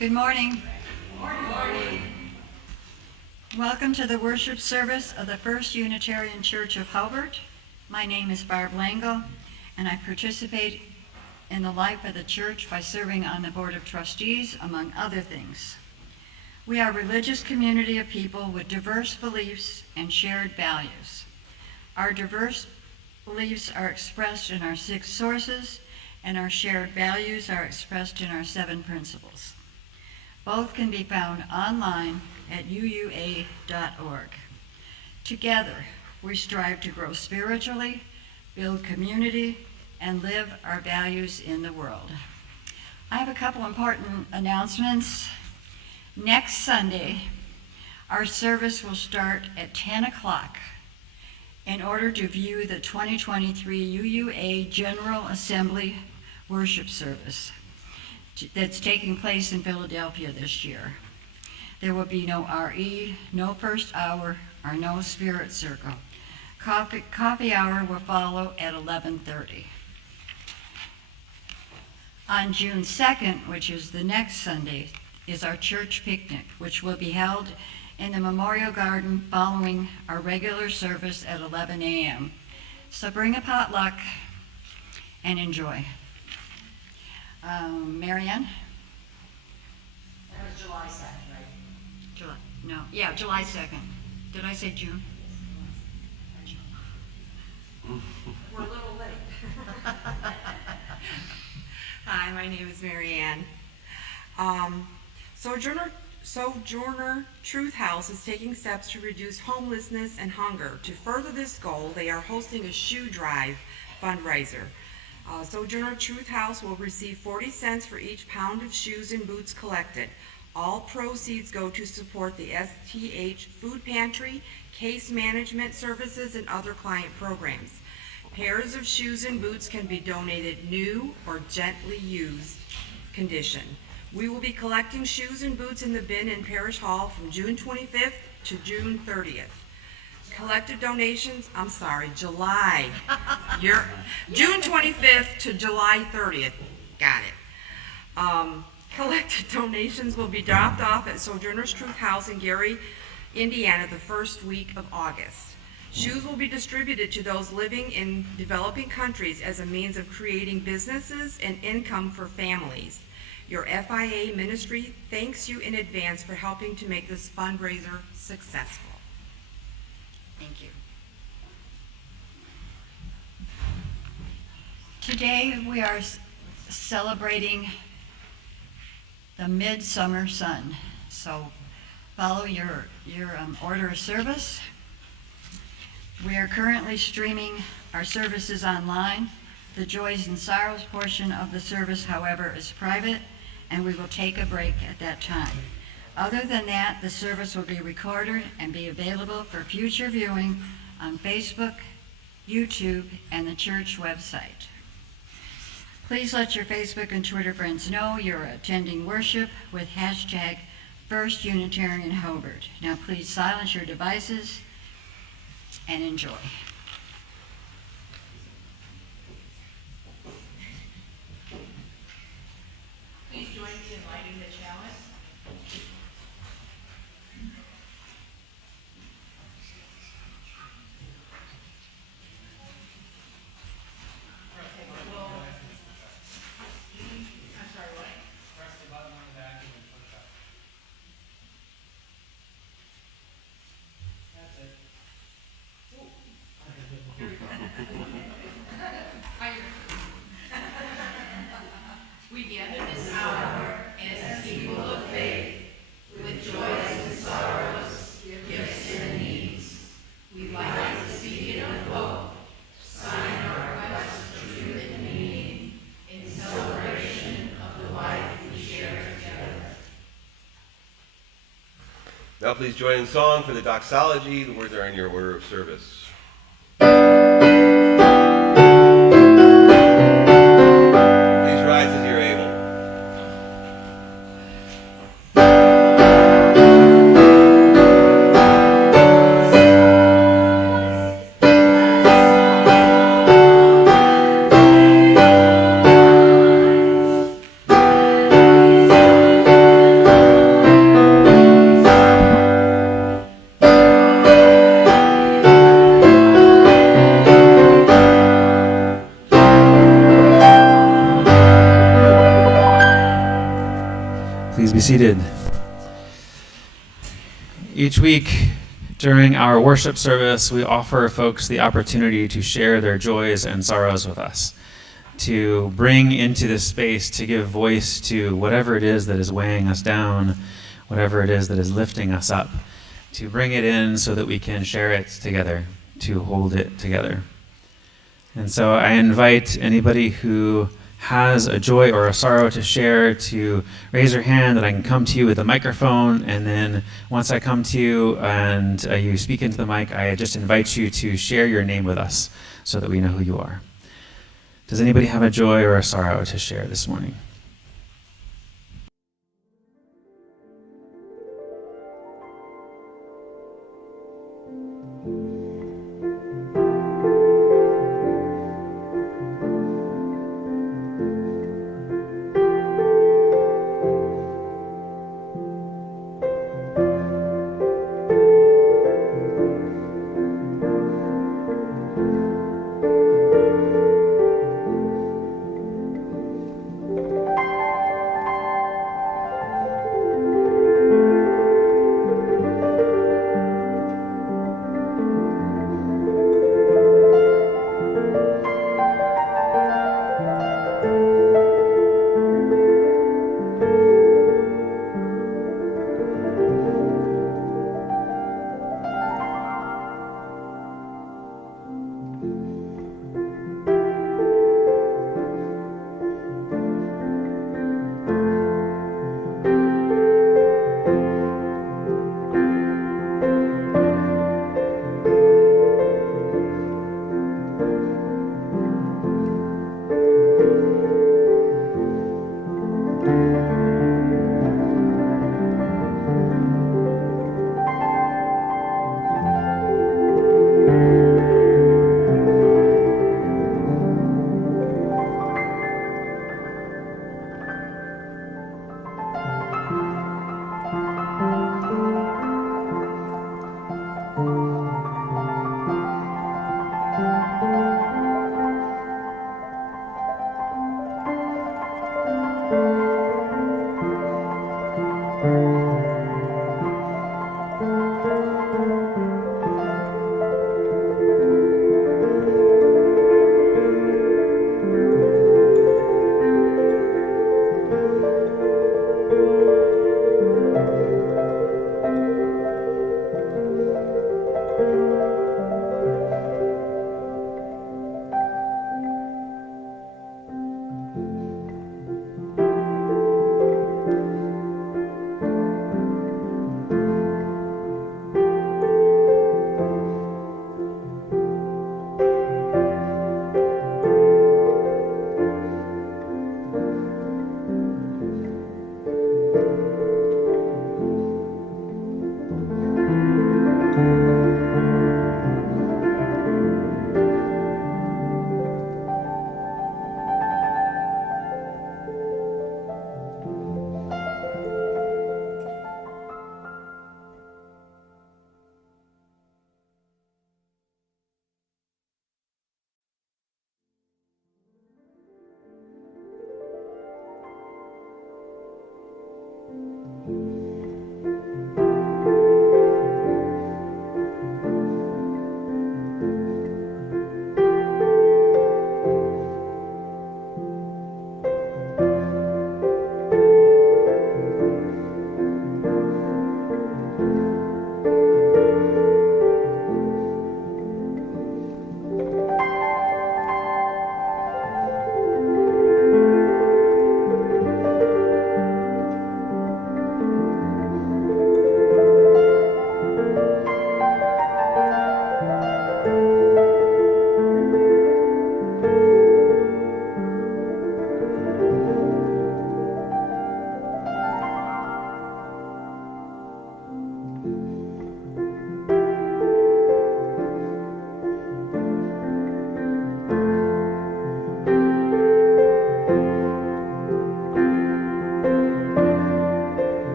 Good morning. Good morning. Welcome to the worship service of the First Unitarian Church of Hobart. My name is Barb Lango, and I participate in the life of the church by serving on the Board of Trustees, among other things. We are a religious community of people with diverse beliefs and shared values. Our diverse beliefs are expressed in our 6 sources, and our shared values are expressed in our 7 principles. Both can be found online at uua.org. Together, we strive to grow spiritually, build community, and live our values in the world. I have a couple important announcements. Next Sunday, our service will start at 10 o'clock in order to view the 2023 UUA General Assembly worship service that's taking place in Philadelphia this year. There will be no RE, no first hour, or no spirit circle. Coffee hour will follow at 11:30. On June 2nd, which is the next Sunday, is our church picnic, which will be held in the Memorial Garden following our regular service at 11 a.m. So bring a potluck and enjoy. Marianne? That was July 2nd, right? July 2nd. Did I say June? We're a little late. Hi, my name is Marianne. Sojourner Truth House is taking steps to reduce homelessness and hunger. To further this goal, they are hosting a shoe drive fundraiser. Sojourner Truth House will receive 40 cents for each pound of shoes and boots collected. All proceeds go to support the STH food pantry, case management services, and other client programs. Pairs of shoes and boots can be donated new or gently used condition. We will be collecting shoes and boots in the bin in Parish Hall from June 25th to June 30th. Collected donations, July. June 25th to July 30th. Got it. Collected donations will be dropped off at Sojourner's Truth House in Gary, Indiana, the first week of August. Shoes will be distributed to those living in developing countries as a means of creating businesses and income for families. Your FIA ministry thanks you in advance for helping to make this fundraiser successful. Thank you. Today we are celebrating the Midsummer Sun. So follow your order of service. We are currently streaming our services online. The joys and sorrows portion of the service, however, is private, and we will take a break at that time. Other than that, the service will be recorded and be available for future viewing on Facebook, YouTube, and the church website. Please let your Facebook and Twitter friends know you're attending worship with hashtag First Unitarian Hobart. Now please silence your devices and enjoy. Please join me in lighting the chalice. We gather this hour as people of faith, with joys and sorrows, gifts and needs. We light the beacon of hope, sign our quest for truth and meaning, in celebration of the life we share together. Now please join in song for the doxology. The words are in your order of service. seated. Each week during our worship service, we offer folks the opportunity to share their joys and sorrows with us, to bring into this space, to give voice to whatever it is that is weighing us down, whatever it is that is lifting us up, to bring it in so that we can share it together, to hold it together. And so I invite anybody who has a joy or a sorrow to share to raise your hand, that I can come to you with a microphone, and then once I come to you and you speak into the mic, I just invite you to share your name with us so that we know who you are. Does anybody have a joy or a sorrow to share this morning?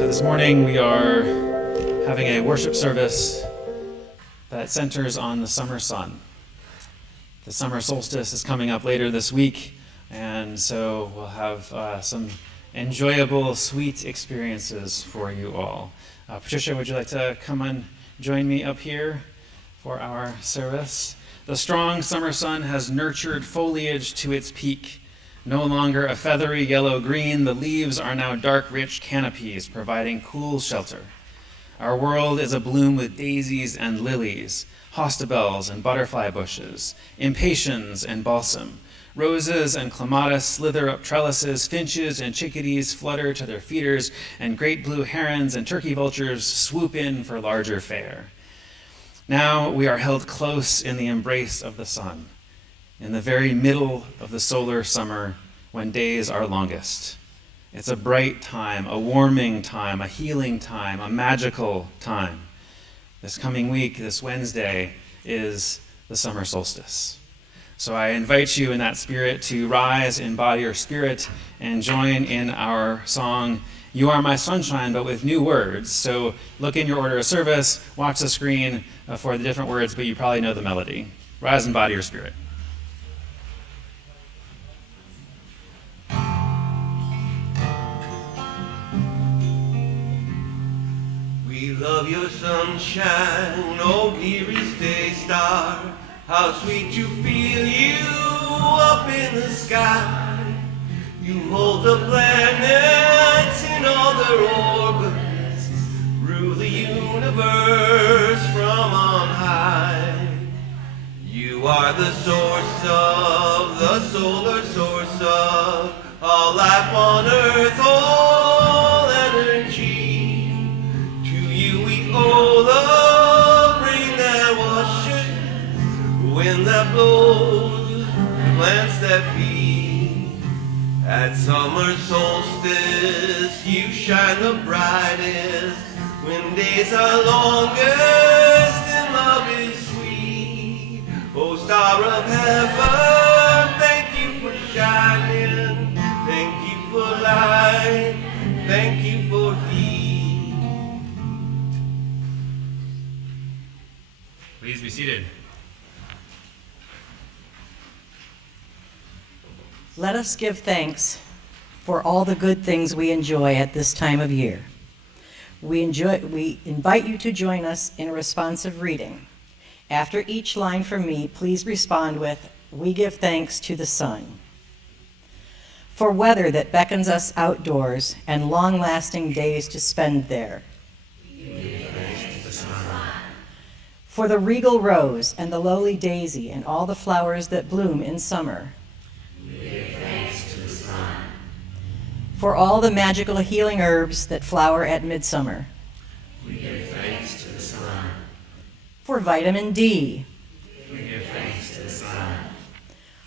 So this morning we are having a worship service that centers on the summer sun. The summer solstice is coming up later this week, and so we'll have some enjoyable, sweet experiences for you all. Patricia, would you like to come and join me up here for our service? The strong summer sun has nurtured foliage to its peak. No longer a feathery yellow-green, the leaves are now dark, rich canopies, providing cool shelter. Our world is abloom with daisies and lilies, hostabels and butterfly bushes, impatiens and balsam. Roses and clematis slither up trellises, finches and chickadees flutter to their feeders, and great blue herons and turkey vultures swoop in for larger fare. Now we are held close in the embrace of the sun, in the very middle of the solar summer when days are longest. It's a bright time, a warming time, a healing time, a magical time. This coming week, this Wednesday, is the summer solstice. So I invite you in that spirit to rise in body or spirit and join in our song, You Are My Sunshine, but with new words. So look in your order of service, watch the screen for the different words, but you probably know the melody. Rise in body or spirit. We love your sunshine, oh dearest day star. How sweet you feel you up in the sky. You hold the planets in all their orbits, rule the universe from on high. You are the source of the solar source of all life on earth, all energy. To you we owe the rain that washes, wind that blows, plants that feed. At summer solstice you shine the brightest, when days are longest and love is sweet. Oh star of heaven, thank you for shining, thank you for light, thank you for heat. Please be seated. Let us give thanks for all the good things we enjoy at this time of year. We invite you to join us in a responsive reading. After each line from me, please respond with, "We give thanks to the sun." For weather that beckons us outdoors and long-lasting days to spend there. We give thanks to the sun. For the regal rose and the lowly daisy and all the flowers that bloom in summer. For all the magical healing herbs that flower at midsummer. We give thanks to the sun. For vitamin D. We give thanks to the sun.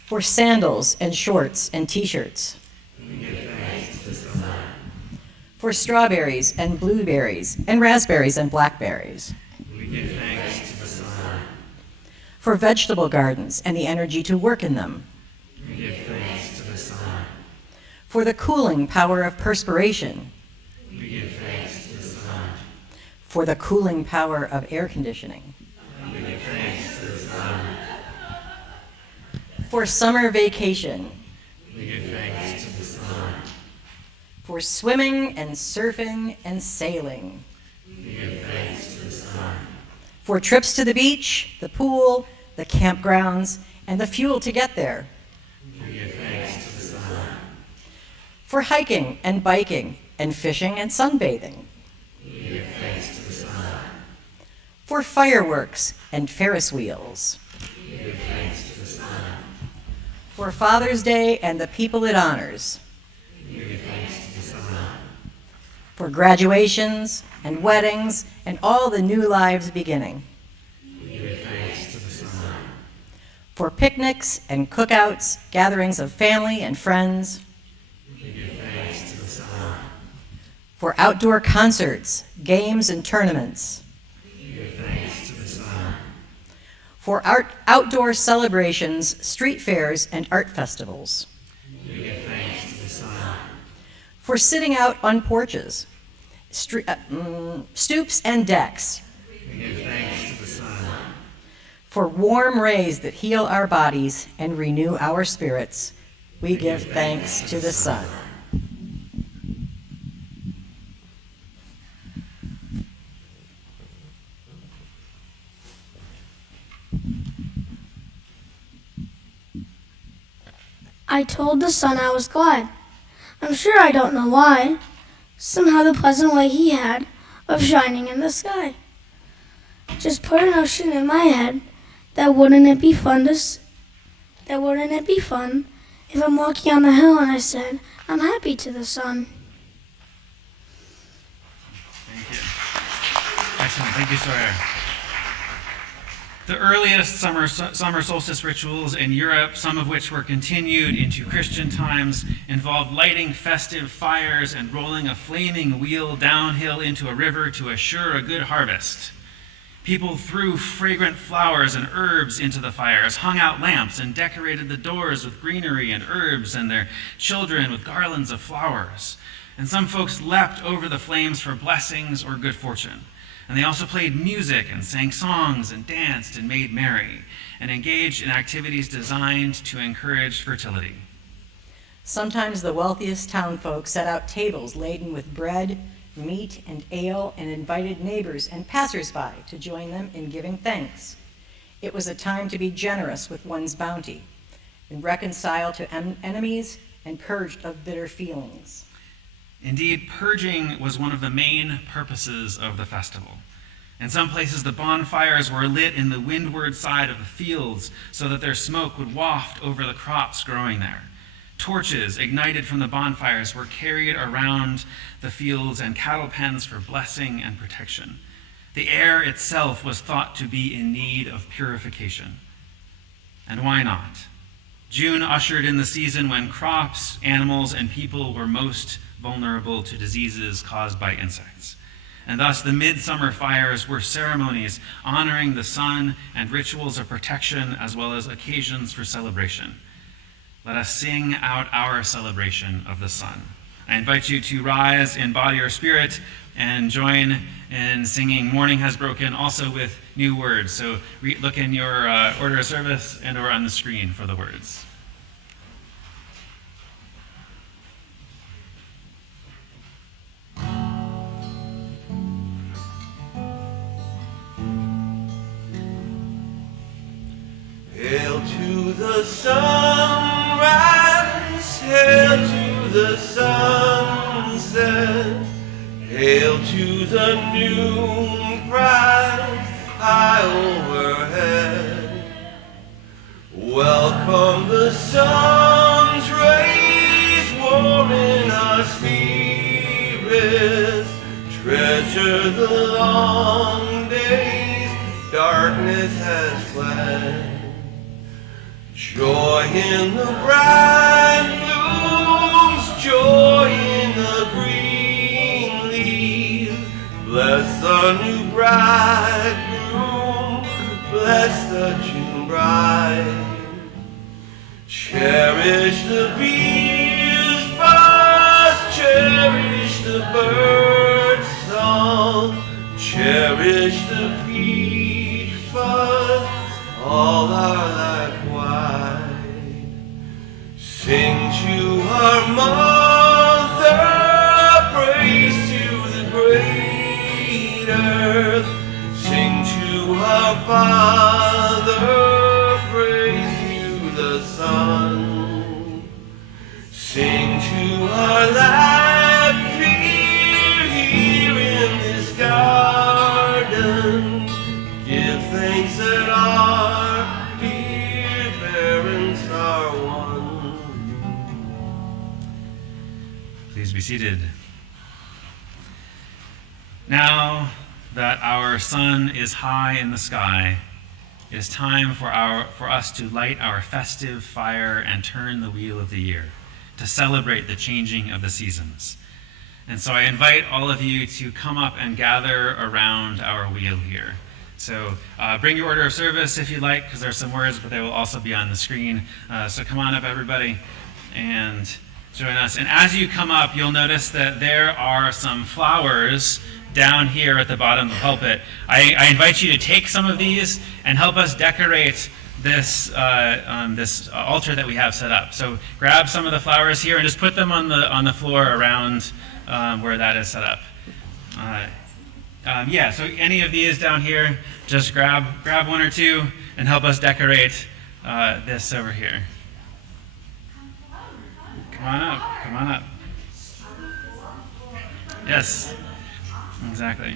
For sandals and shorts and t-shirts. We give thanks to the sun. For strawberries and blueberries and raspberries and blackberries. We give thanks to the sun. For vegetable gardens and the energy to work in them. We give thanks to the sun. For the cooling power of perspiration. We give thanks to the sun. For the cooling power of air conditioning. We give thanks to the sun. For summer vacation. We give thanks to the sun. For swimming and surfing and sailing. We give thanks to the sun. For trips to the beach, the pool, the campgrounds, and the fuel to get there. We give thanks to the sun. For hiking and biking and fishing and sunbathing. We give thanks to the sun. For fireworks and Ferris wheels. We give thanks to the sun. For Father's Day and the people it honors. We give thanks to the sun. For graduations and weddings and all the new lives beginning. We give thanks to the sun. For picnics and cookouts, gatherings of family and friends. We give thanks to the sun. For outdoor concerts, games, and tournaments. We give thanks to the sun. For outdoor celebrations, street fairs, and art festivals. We give thanks to the sun. For sitting out on porches, stoops and decks. We give thanks to the sun. For warm rays that heal our bodies and renew our spirits, we give thanks to the sun. I told the sun I was glad. I'm sure I don't know why. Somehow the pleasant way he had of shining in the sky. Just put a notion in my head that wouldn't it be fun if I'm walking on the hill and I said, I'm happy to the sun. Thank you. Excellent. Thank you, Sawyer. The earliest summer solstice rituals in Europe, some of which were continued into Christian times, involved lighting festive fires and rolling a flaming wheel downhill into a river to assure a good harvest. People threw fragrant flowers and herbs into the fires, hung out lamps, and decorated the doors with greenery and herbs, and their children with garlands of flowers. And some folks leapt over the flames for blessings or good fortune. And they also played music and sang songs and danced and made merry and engaged in activities designed to encourage fertility. Sometimes the wealthiest townfolk set out tables laden with bread, meat, and ale and invited neighbors and passersby to join them in giving thanks. It was a time to be generous with one's bounty and reconcile to enemies and purged of bitter feelings. Indeed, purging was one of the main purposes of the festival. In some places, the bonfires were lit in the windward side of the fields so that their smoke would waft over the crops growing there. Torches ignited from the bonfires were carried around the fields and cattle pens for blessing and protection. The air itself was thought to be in need of purification. And why not? June ushered in the season when crops, animals, and people were most vulnerable to diseases caused by insects. And thus the midsummer fires were ceremonies honoring the sun and rituals of protection as well as occasions for celebration. Let us sing out our celebration of the sun. I invite you to rise in body or spirit and join in singing Morning Has Broken, also with new words. So look in your order of service and or on the screen for the words. Hail to the sunrise, hail to the sunset, hail to the noon prize high overhead. Welcome the sun's rays, warm in our spirits, treasure the long days, darkness has fled. Joy in the bright blooms, joy in the green leaves. Bless the new bridegroom, bless the June bride. Cherish the bees' buzz, cherish the bird's song, cherish the peach fuzz, all our life wide. Sing to our mother, praise to the great earth. Sing to our father, praise to the sun. Sing to our life here in this garden. Give thanks that our dear parents are one. Please be seated. Now that our sun is high in the sky, it is time for us to light our festive fire and turn the wheel of the year, to celebrate the changing of the seasons. And so I invite all of you to come up and gather around our wheel here. So bring your order of service if you'd like, because there are some words, but they will also be on the screen. So come on up, everybody, and join us. And as you come up, you'll notice that there are some flowers down here at the bottom of the pulpit. I invite you to take some of these and help us decorate this this altar that we have set up. So grab some of the flowers here and just put them on the floor around where that is set up. So any of these down here, just grab one or two and help us decorate this over here. Come on up. Yes, exactly.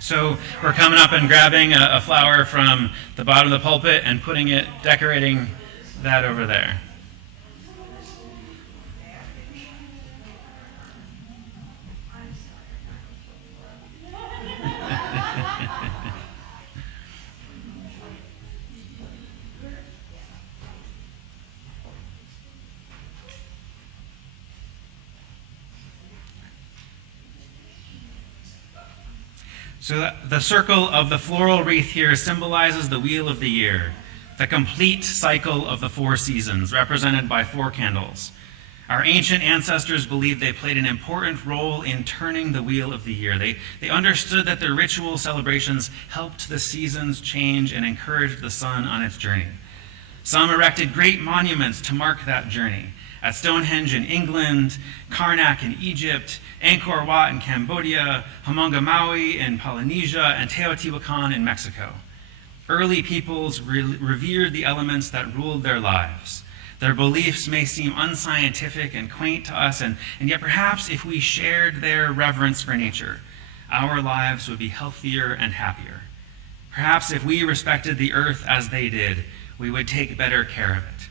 So we're coming up and grabbing a flower from the bottom of the pulpit and decorating that over there. So the circle of the floral wreath here symbolizes the wheel of the year, the complete cycle of the 4 seasons, represented by 4 candles. Our ancient ancestors believed they played an important role in turning the wheel of the year. They understood that their ritual celebrations helped the seasons change and encouraged the sun on its journey. Some erected great monuments to mark that journey. At Stonehenge in England, Karnak in Egypt, Angkor Wat in Cambodia, Humunga Maui in Polynesia, and Teotihuacan in Mexico. Early peoples revered the elements that ruled their lives. Their beliefs may seem unscientific and quaint to us, and yet perhaps if we shared their reverence for nature, our lives would be healthier and happier. Perhaps if we respected the earth as they did, we would take better care of it.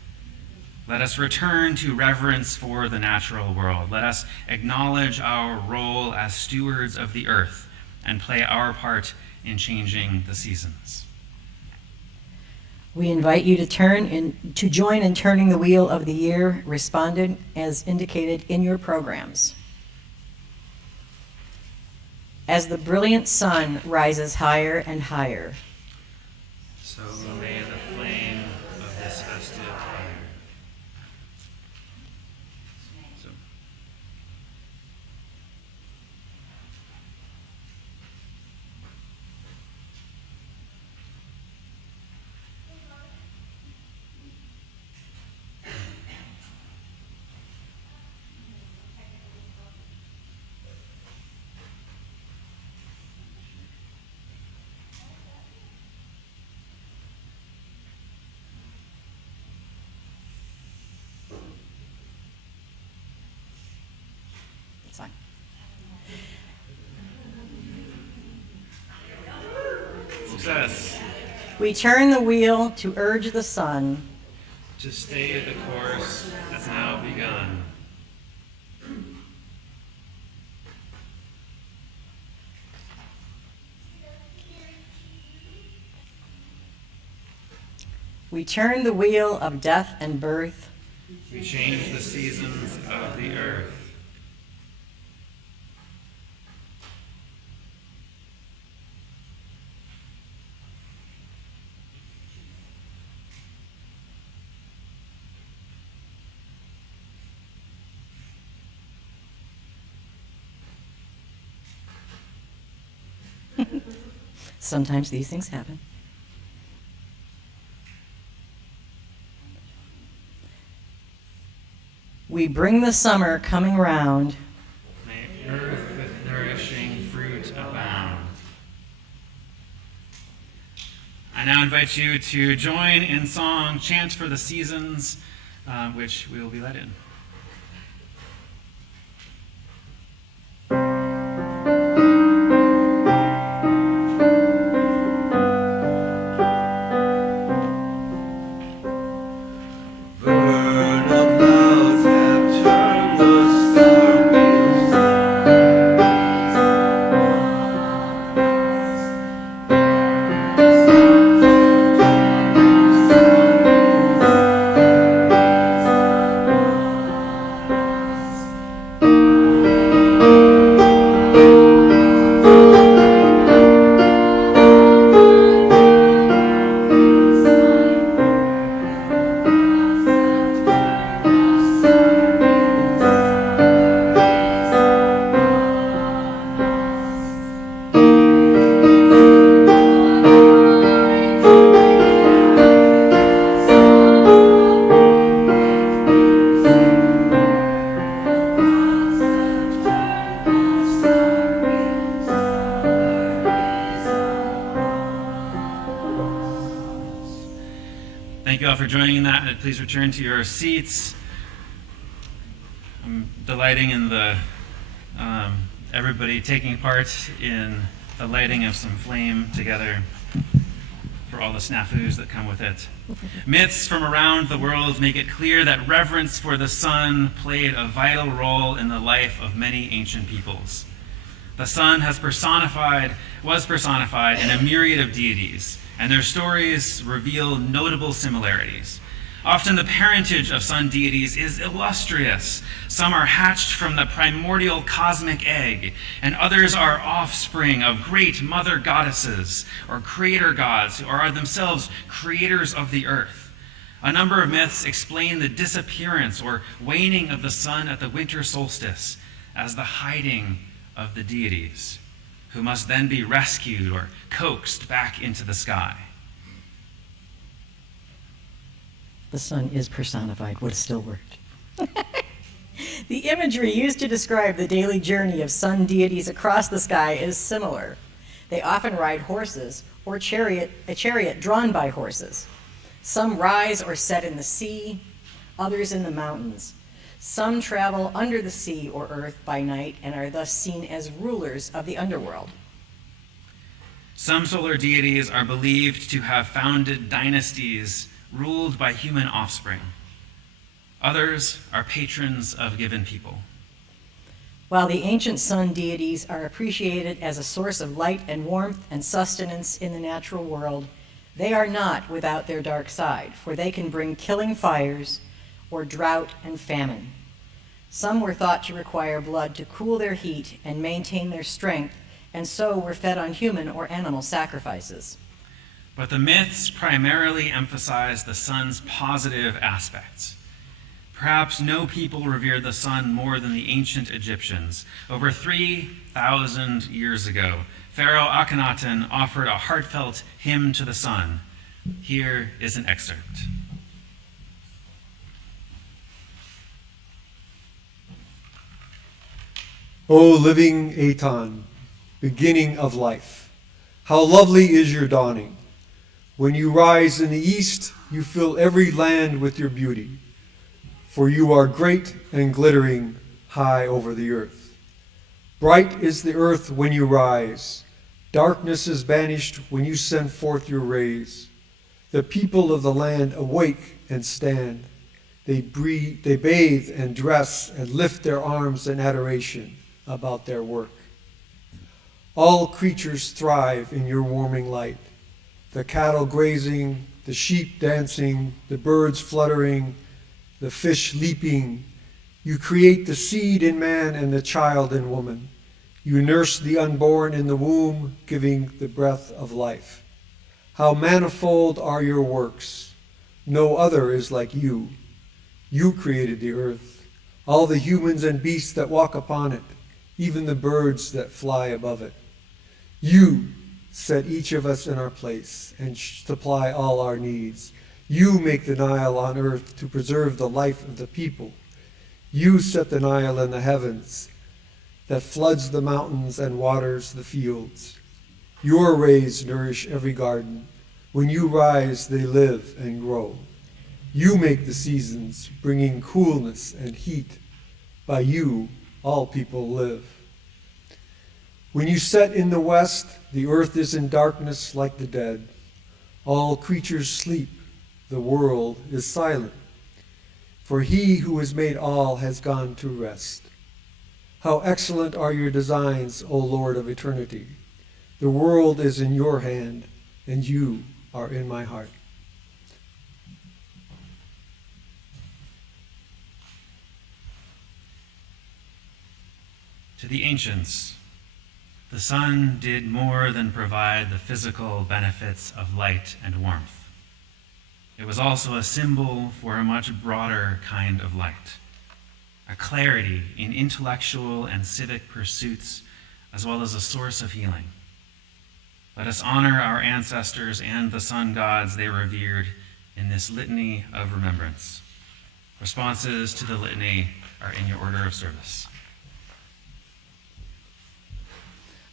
Let us return to reverence for the natural world. Let us acknowledge our role as stewards of the earth and play our part in changing the seasons. We invite you to join in turning the wheel of the year, responded as indicated in your programs. As the brilliant sun rises higher and higher, so may the flame of this festive fire. it's fine. Success. We turn the wheel to urge the sun To stay the course that's now begun. We turn the wheel of death and birth. We change the seasons of the earth. Sometimes these things happen. We bring the summer coming round. May earth with nourishing fruit abound. I now invite you to join in song Chant for the Seasons, which we will be led in. Vernal Thank you all for joining in that. And please return to your seats. I'm delighting in the everybody taking part in the lighting of some flame together for all the snafus that come with it. Myths from around the world make it clear that reverence for the sun played a vital role in the life of many ancient peoples. The sun was personified in a myriad of deities, and their stories reveal notable similarities. Often the parentage of sun deities is illustrious. Some are hatched from the primordial cosmic egg, and others are offspring of great mother goddesses or creator gods, or are themselves creators of the earth. A number of myths explain the disappearance or waning of the sun at the winter solstice as the hiding of the deities, who must then be rescued or coaxed back into the sky. The sun is personified, would have still worked. The imagery used to describe the daily journey of sun deities across the sky is similar. They often ride horses or a chariot drawn by horses. Some rise or set in the sea, others in the mountains. Some travel under the sea or earth by night and are thus seen as rulers of the underworld. Some solar deities are believed to have founded dynasties ruled by human offspring. Others are patrons of given people. While the ancient sun deities are appreciated as a source of light and warmth and sustenance in the natural world, they are not without their dark side, for they can bring killing fires or drought and famine. Some were thought to require blood to cool their heat and maintain their strength, and so were fed on human or animal sacrifices. But the myths primarily emphasize the sun's positive aspects. Perhaps no people revered the sun more than the ancient Egyptians. Over 3,000 years ago, Pharaoh Akhenaten offered a heartfelt hymn to the sun. Here is an excerpt. O living Aton, beginning of life, how lovely is your dawning. When you rise in the east, you fill every land with your beauty, for you are great and glittering high over the earth. Bright is the earth when you rise. Darkness is banished when you send forth your rays. The people of the land awake and stand. They bathe and dress and lift their arms in adoration about their work. All creatures thrive in your warming light. The cattle grazing, the sheep dancing, the birds fluttering, the fish leaping. You create the seed in man and the child in woman. You nurse the unborn in the womb, giving the breath of life. How manifold are your works. No other is like you. You created the earth, all the humans and beasts that walk upon it, even the birds that fly above it. You set each of us in our place and supply all our needs. You make the Nile on earth to preserve the life of the people. You set the Nile in the heavens that floods the mountains and waters the fields. Your rays nourish every garden. When you rise, they live and grow. You make the seasons, bringing coolness and heat. By you, all people live. When you set in the west, the earth is in darkness like the dead. All creatures sleep, the world is silent. For he who has made all has gone to rest. How excellent are your designs, O Lord of eternity. The world is in your hand, and you are in my heart. To the ancients, the sun did more than provide the physical benefits of light and warmth. It was also a symbol for a much broader kind of light, a clarity in intellectual and civic pursuits, as well as a source of healing. Let us honor our ancestors and the sun gods they revered in this litany of remembrance. Responses to the litany are in your order of service.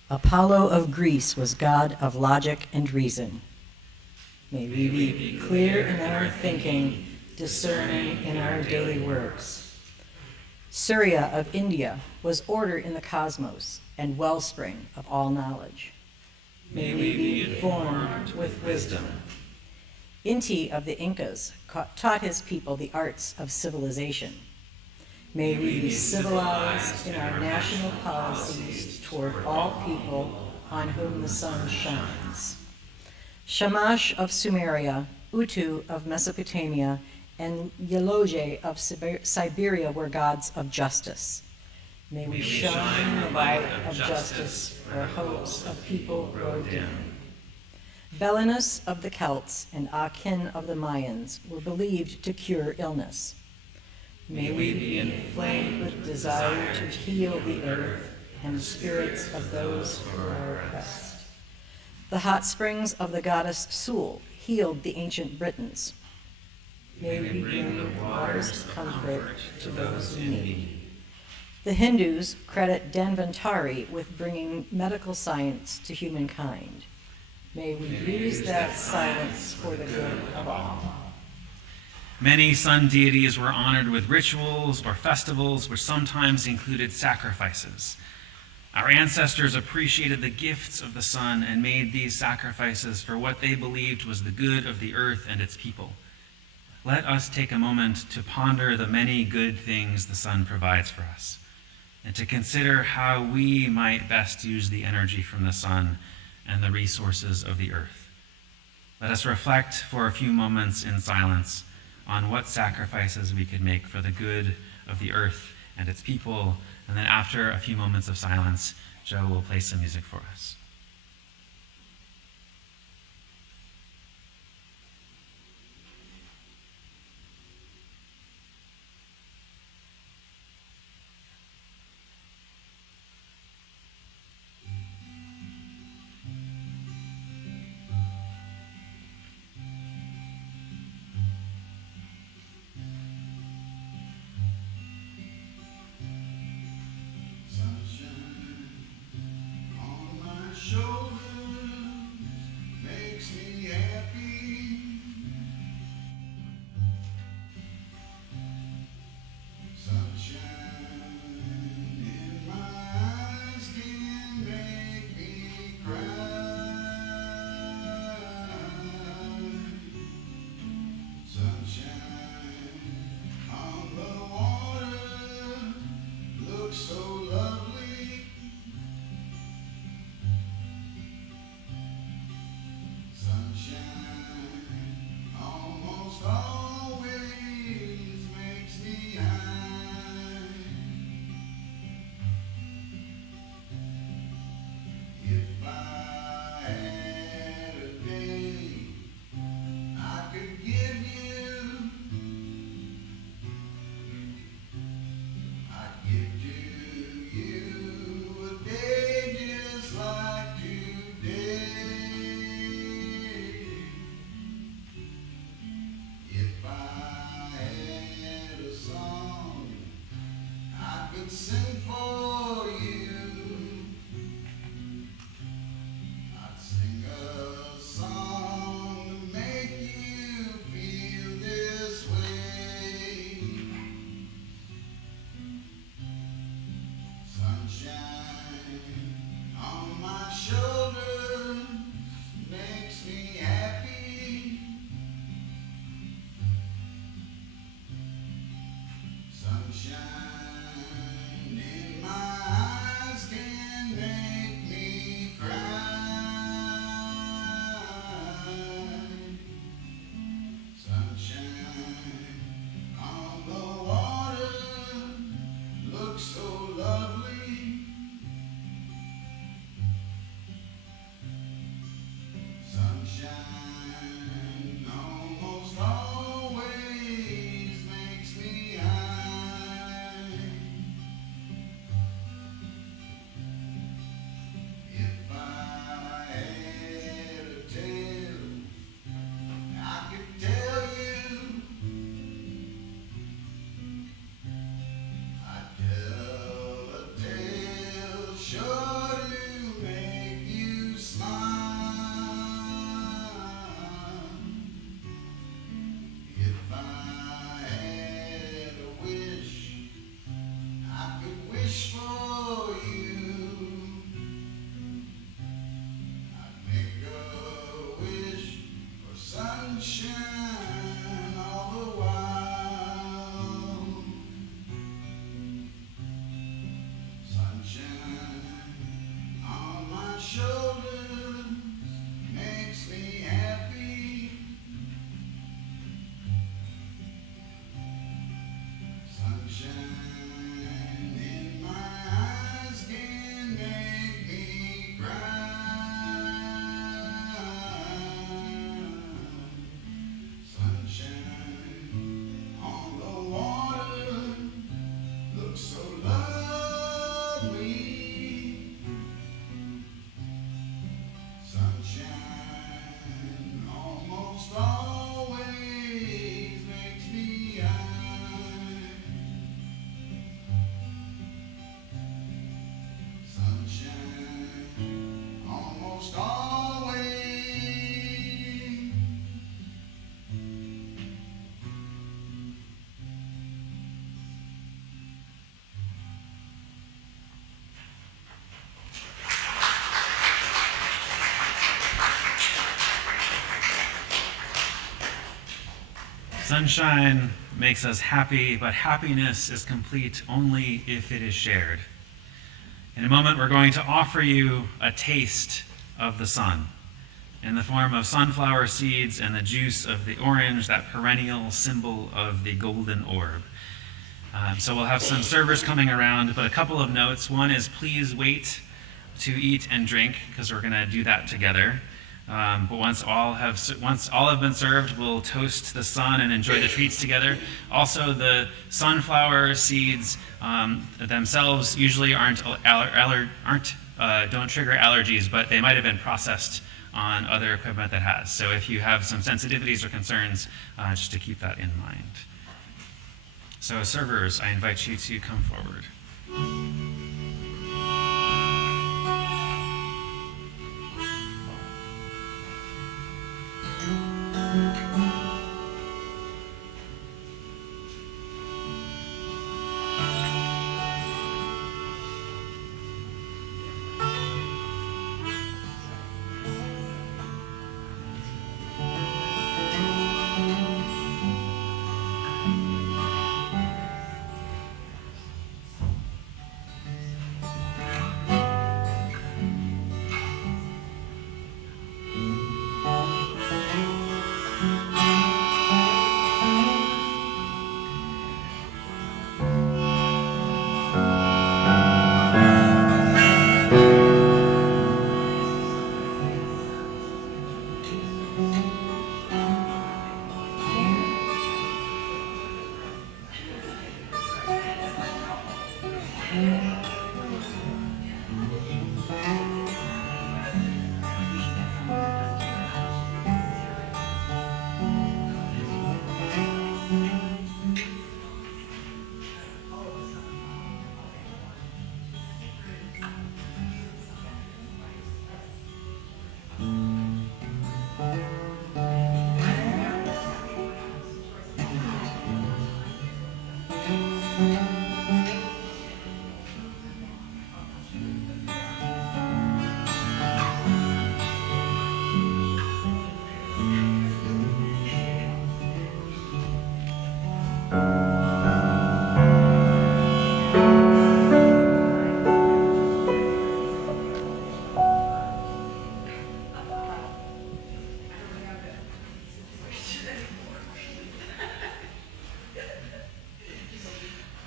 Apollo of Greece was god of logic and reason. May we be clear in our thinking, discerning in our daily works. Surya of India was order in the cosmos and wellspring of all knowledge. May we be informed with wisdom. Inti of the Incas taught his people the arts of civilization. May we be civilized in our national policies toward all people on whom the sun shines. Shamash of Sumeria, Utu of Mesopotamia, and Yeloje of Siberia were gods of justice. May we shine the light of justice where hopes of people grow dim. Belenus of the Celts and Akin of the Mayans were believed to cure illness. May we be inflamed with desire to heal the earth and the spirits of those who are oppressed. The hot springs of the goddess Sul healed the ancient Britons. May we bring the waters of comfort to those in need. The Hindus credit Dhanvantari with bringing medical science to humankind. May we use that science for the good of all. Many sun deities were honored with rituals or festivals which sometimes included sacrifices. Our ancestors appreciated the gifts of the sun and made these sacrifices for what they believed was the good of the earth and its people. Let us take a moment to ponder the many good things the sun provides for us, and to consider how we might best use the energy from the sun and the resources of the earth. Let us reflect for a few moments in silence on what sacrifices we could make for the good of the earth and its people, and then after a few moments of silence, Joe will play some music for us. sunshine all the while. Sunshine on my shoulders makes me happy. Sunshine in my eyes can make me cry. Sunshine on the water looks so lovely. Sunshine almost always makes me high. Sunshine almost always. Sunshine makes us happy, but happiness is complete only if it is shared. In a moment, we're going to offer you a taste of the sun in the form of sunflower seeds and the juice of the orange, that perennial symbol of the golden orb. So we'll have some servers coming around, but a couple of notes. One is please wait to eat and drink, because we're going to do that together. But once all have been served, we'll toast the sun and enjoy the treats together. Also, the sunflower seeds themselves usually don't trigger allergies, but they might have been processed on other equipment that has. So if you have some sensitivities or concerns, just to keep that in mind. So servers, I invite you to come forward.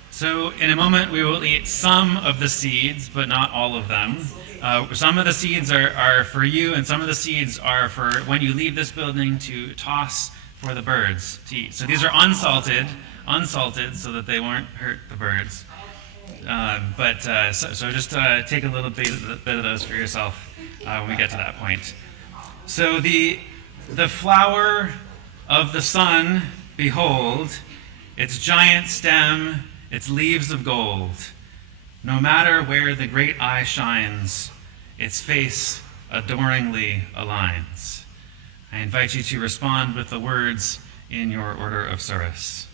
So in a moment, we will eat some of the seeds, but not all of them. Some of the seeds are for you, and some of the seeds are for when you leave this building to toss for the birds to eat. So these are unsalted so that they won't hurt the birds. So just take a little bit of those for yourself when we get to that point. So the flower of the sun, behold, its giant stem, its leaves of gold. No matter where the great eye shines, its face adoringly aligns. I invite you to respond with the words in your order of service.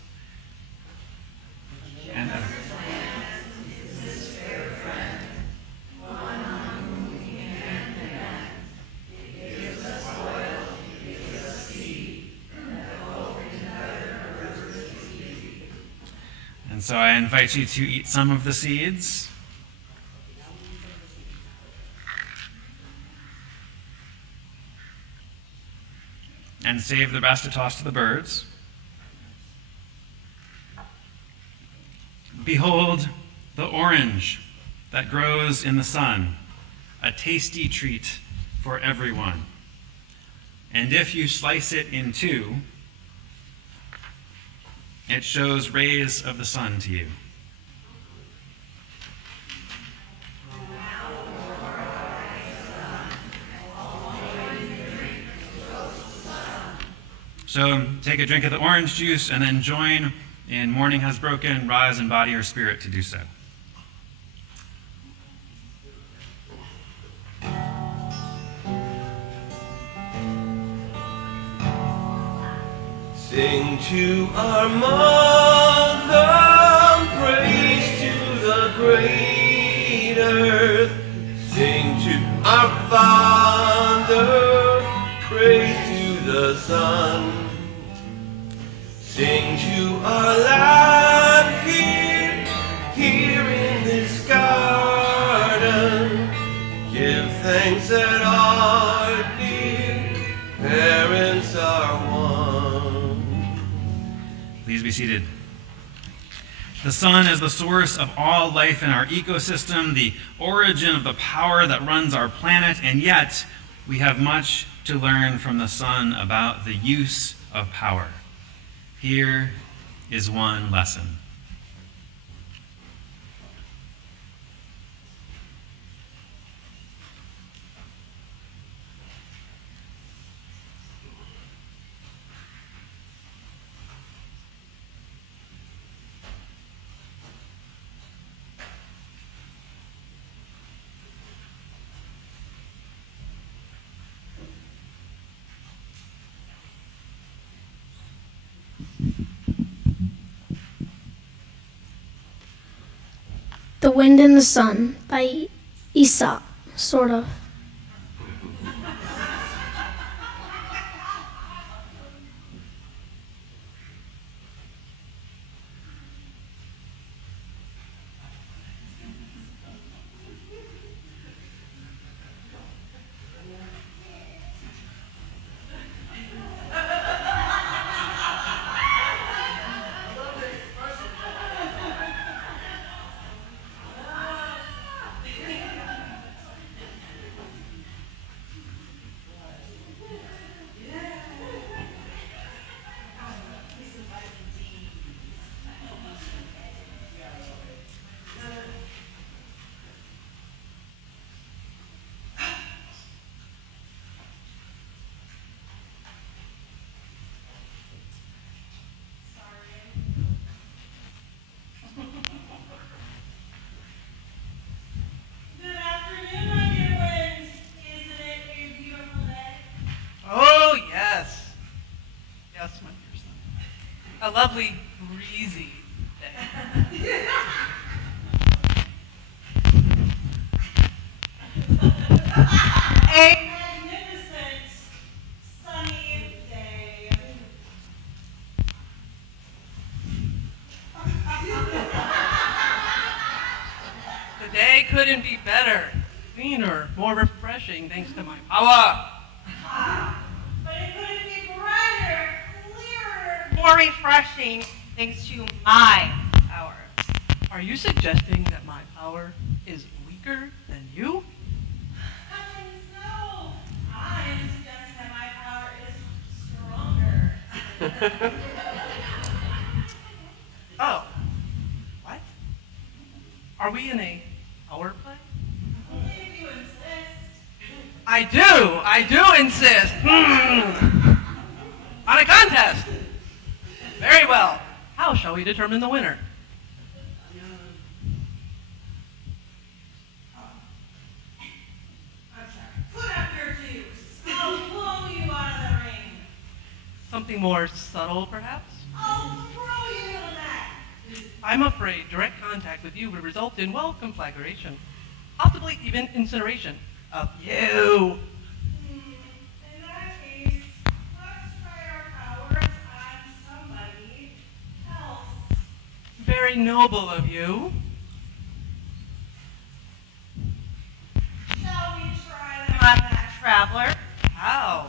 And, Gives us oil, gives us seed, so I invite you to eat some of the seeds. And save the rest to toss to the birds. Behold the orange that grows in the sun, a tasty treat for everyone. And if you slice it in two, it shows rays of the sun to you. So take a drink of the orange juice and then join in Morning Has Broken, Rise in Body or Spirit to do so. Sing to our mother, praise to the great earth. Sing to our Father, praise to the Son. Sing to our life here in this garden. Give thanks that our dear parents are one. Please be seated. The sun is the source of all life in our ecosystem, the origin of the power that runs our planet, and yet we have much to learn from the sun about the use of power. Here is one lesson. The Wind and the Sun by Aesop, sort of. A lovely, breezy day. A magnificent, sunny day. The day couldn't be better, cleaner, more refreshing thanks to my power. But it couldn't be brighter, clearer, More refreshing thanks to my power. Are you suggesting that my power is weaker than you? No, I'm suggesting that my power is stronger. Oh. What? Are we in a power play? Only if you insist. I do insist. On a contest. Very well. How shall we determine the winner? I'm sorry. Put up your juice. I'll blow you out of the ring. Something more subtle, perhaps? I'll throw you in the net. I'm afraid direct contact with you would result in, well, conflagration. Possibly even incineration of you. In that case, let's try our powers on somebody else. very noble of you. Shall we try them on that traveler? How?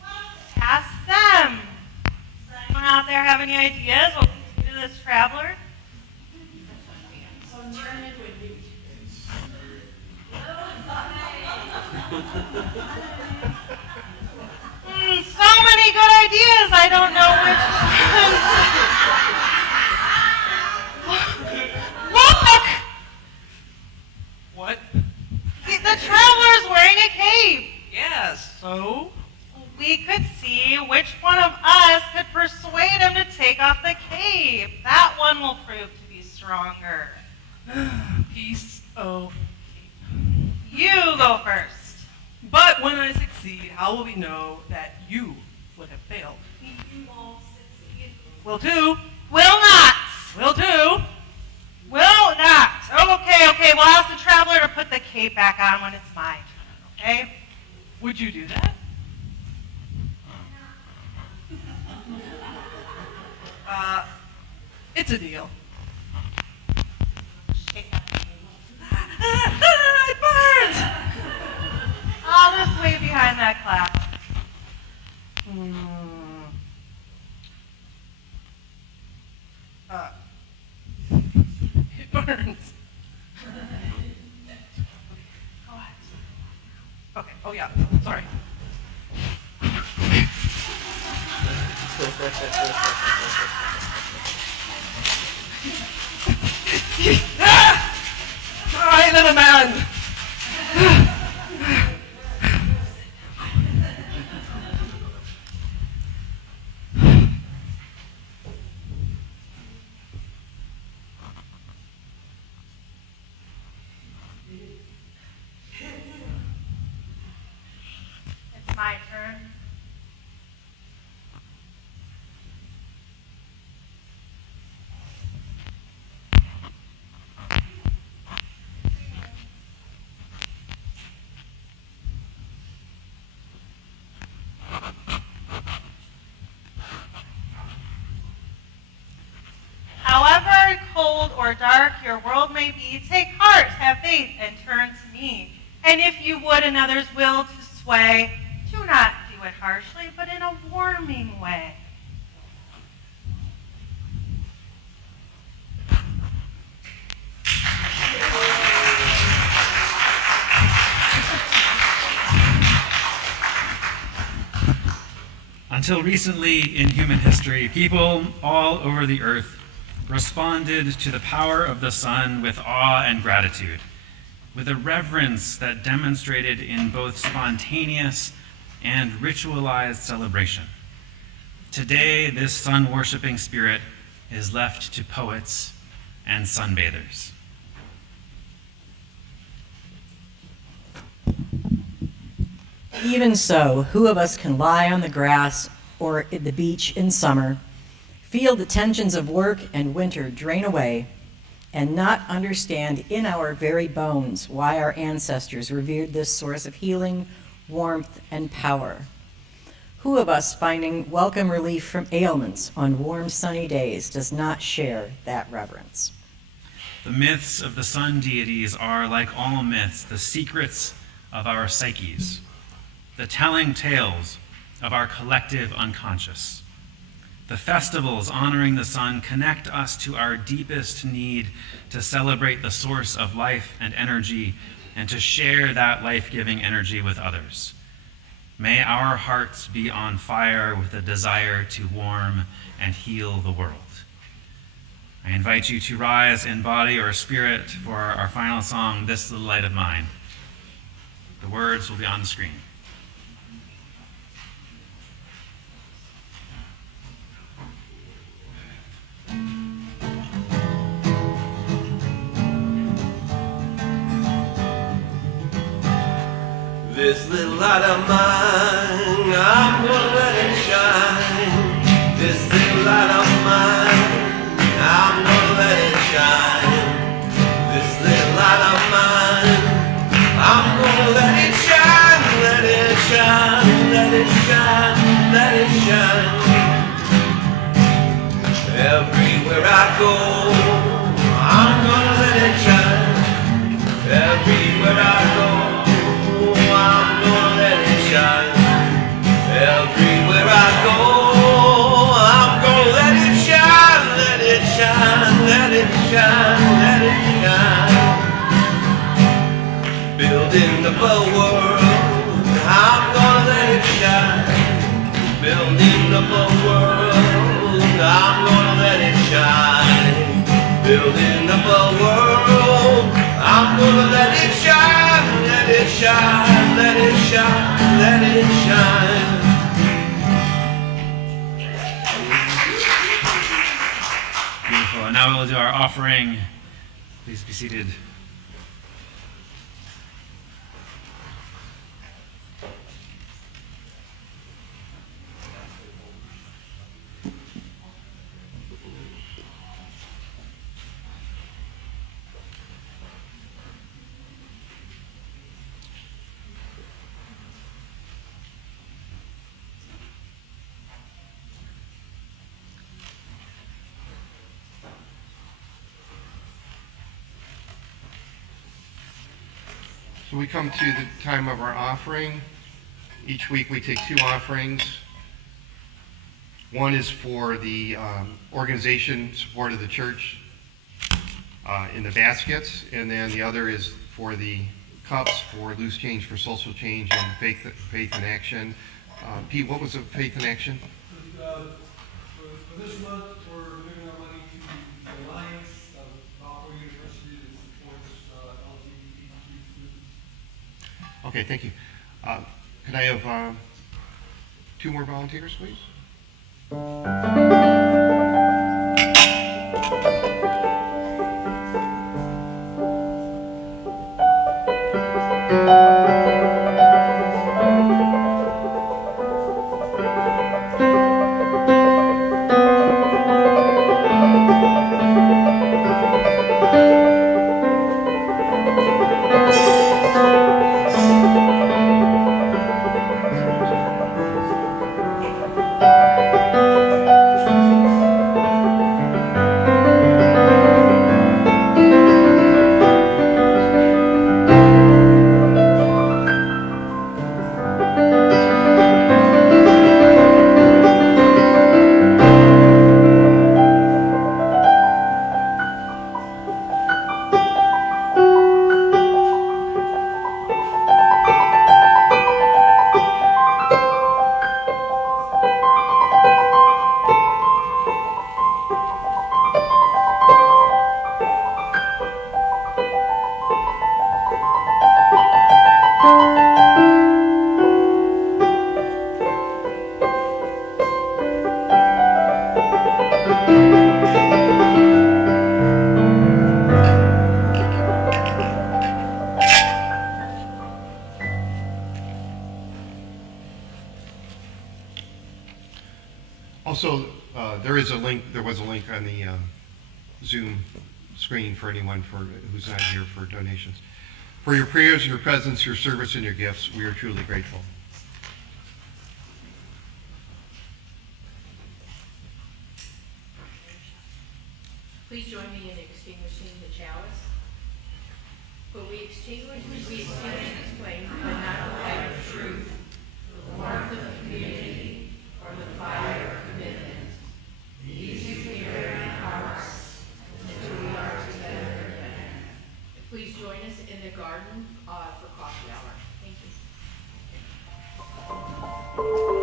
Let's ask them. Does anyone out there have any ideas what we can do to this traveler? So many good ideas, I don't know which one. Look! What? The traveler's wearing a cape. Yes, so? We could see which one of us could persuade him to take off the cape. That one will prove to be stronger. Piece of... You go first. But when I succeed, how will we know that you would have failed? You won't succeed. Will do. Will not. Will do. Will not. Okay. We'll ask the traveler to put the cape back on when it's my turn, okay? Would you do that? It's a deal. Shake that cape. It burns! I'll just wait behind that cloud. It burns. Go ahead. Okay, oh yeah, sorry. All right, little man. It's my turn. However cold or dark your world may be, take heart, have faith, and turn to me. And if you would another's will to sway, do not do it harshly, but in a warming way. Until recently in human history, people all over the earth responded to the power of the sun with awe and gratitude, with a reverence that demonstrated in both spontaneous and ritualized celebration. Today, this sun-worshiping spirit is left to poets and sunbathers. Even so, who of us can lie on the grass or at the beach in summer, feel the tensions of work and winter drain away, and not understand in our very bones why our ancestors revered this source of healing, warmth, and power? Who of us, finding welcome relief from ailments on warm, sunny days, does not share that reverence? The myths of the sun deities are, like all myths, the secrets of our psyches, the telling tales of our collective unconscious. The festivals honoring the sun connect us to our deepest need to celebrate the source of life and energy and to share that life-giving energy with others. May our hearts be on fire with a desire to warm and heal the world. I invite you to rise in body or spirit for our final song, This Little Light of Mine. The words will be on the screen. This little light of mine, I'm gonna let it shine. This little light of mine, I'm gonna let it shine. This little light of mine, I'm gonna let it shine, let it shine, let it shine, let it shine. go, I'm gonna let it shine. Everywhere I go, I'm gonna let it shine. Everywhere I go, I'm gonna let it shine, let it shine, let it shine, let it shine. Building up a world, I'm gonna let it shine. Building up a world, I'm gonna let it shine. Building up a world, I'm gonna let it shine, let it shine, let it shine, let it shine. Beautiful. And now we'll do our offering. Please be seated. So we come to the time of our offering. Each week we take 2 offerings. One is for the organization support of the church in the baskets, and then the other is for the cups for loose change for social change and faith in action. Pete, what was the faith in action? For this month, we're giving our money to the Alliance of Valpo University that supports LGBTQ students. Okay, thank you. Could I have 2 more volunteers, please? Also, there was a link on the Zoom screen for anyone who's not here for donations. For your prayers, your presence, your service, and your gifts, we are truly grateful. Please join me in extinguishing the chalice. For we extinguish this flame, but not the light of truth, the warmth of community, or the fire of commitment. These we bear in our hearts until we are together again. Please join us in the garden for coffee hour. Thank you.